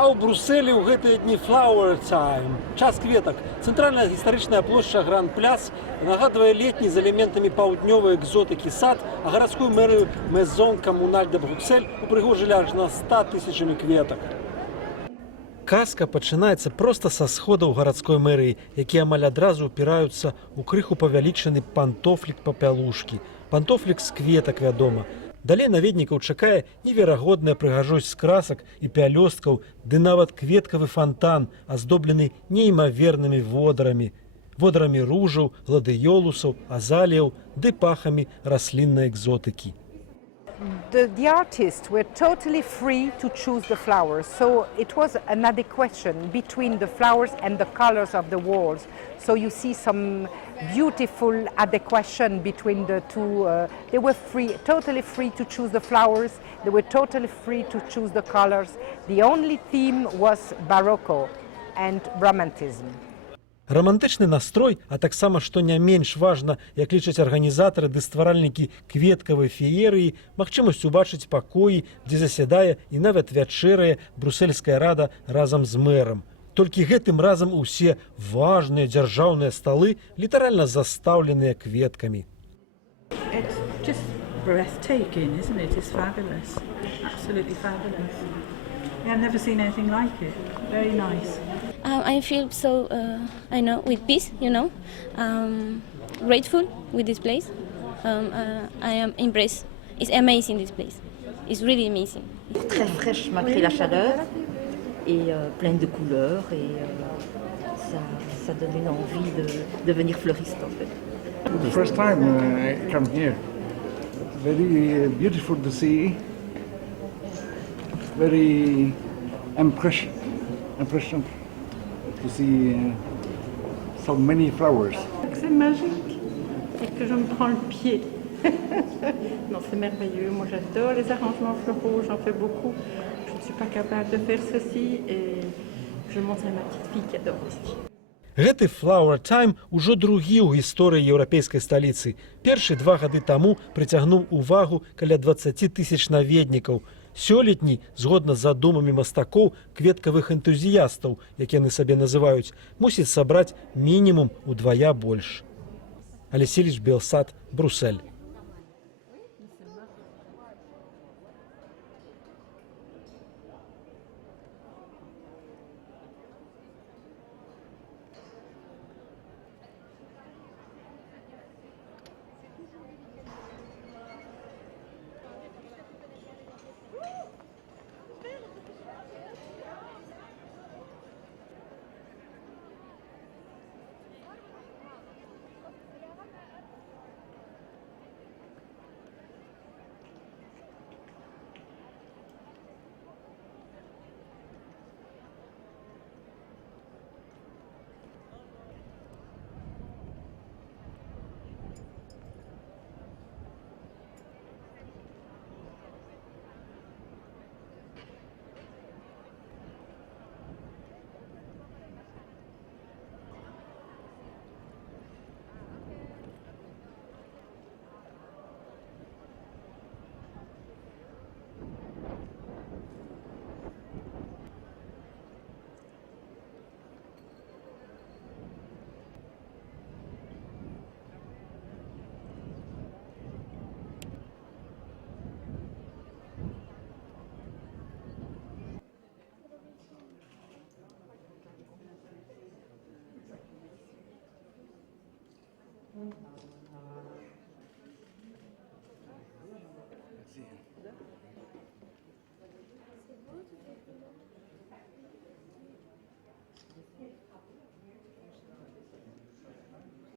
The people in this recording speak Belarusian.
А ў Брусэлі ў гэтыя дні Flower Time, час кветак. Цэнтральная гістарычная плошча Гран-Пляс нагадвае летні з элементамі паўднёвай экзотыкі сад, а гарадскую мэрыю Maison Communale de Bruxelles упрыгожылі аж на 100 000 кветак. Казка пачынаецца проста са сходаў гарадской мэрыі, якія амаль адразу ўпіраюцца ў крыху павялічаны пантофлік папялушкі. Пантофлік з кветак, вядома. Далей наведнікаў чакае неверагодная прыгажосць з красак і пялёсткаў, ды нават кветкавы фантан, аздоблены неймавернымі водарамі. Водарамі ружаў, гладыёлусаў, азаліяў ды пахамі расліннай экзотыкі. The artists were totally free to choose the flowers, so it was an adequation between the flowers and the colors of the walls. So you see some beautiful adequation between the two. They were free, totally free to choose the flowers. They were totally free to choose the colors. The only theme was Barocco and Romanticism. Романтычны настрой, а таксама, што не менш важна, як лічаць арганізатары ды стваральнікі кветкавай феерыі, магчымасць убачыць пакоі, дзе засядае і нават вячэрае брусельская рада разам з мэрам. Толькі гэтым разам усе важныя дзяржаўныя сталы літаральна застаўленыя кветкамі. It's just breathtaking, isn't it? It's fabulous. Absolutely fabulous. Yeah, I've never seen anything like it. Very nice. I feel so, with peace, grateful with this place. I am impressed. It's amazing, this place. It's really amazing. Très fraîche malgré la chaleur et pleine de couleurs et ça donne une envie de devenir fleuriste en fait. The first time I come here, very beautiful to see, very impression to see so many flowers. C'est magique et que je me prends le pied. Non, c'est merveilleux. Moi, j'adore les arrangements floraux, j'en fais beaucoup. Je ne suis pas capable de faire ceci et je montre à ma petite fille qui adore aussi. Гэты Flower Time ужо другі ў гісторыі еўрапейскай сталіцы. Першы 2 гады таму прыцягнуў увагу каля 20 000 наведнікаў. Сёлетні, згодна з задумамі мастакоў, кветкавых энтузіястаў, як яны сабе называюць, мусіць сабраць мінімум удвая больш. Алексей Белсат, Бруссель.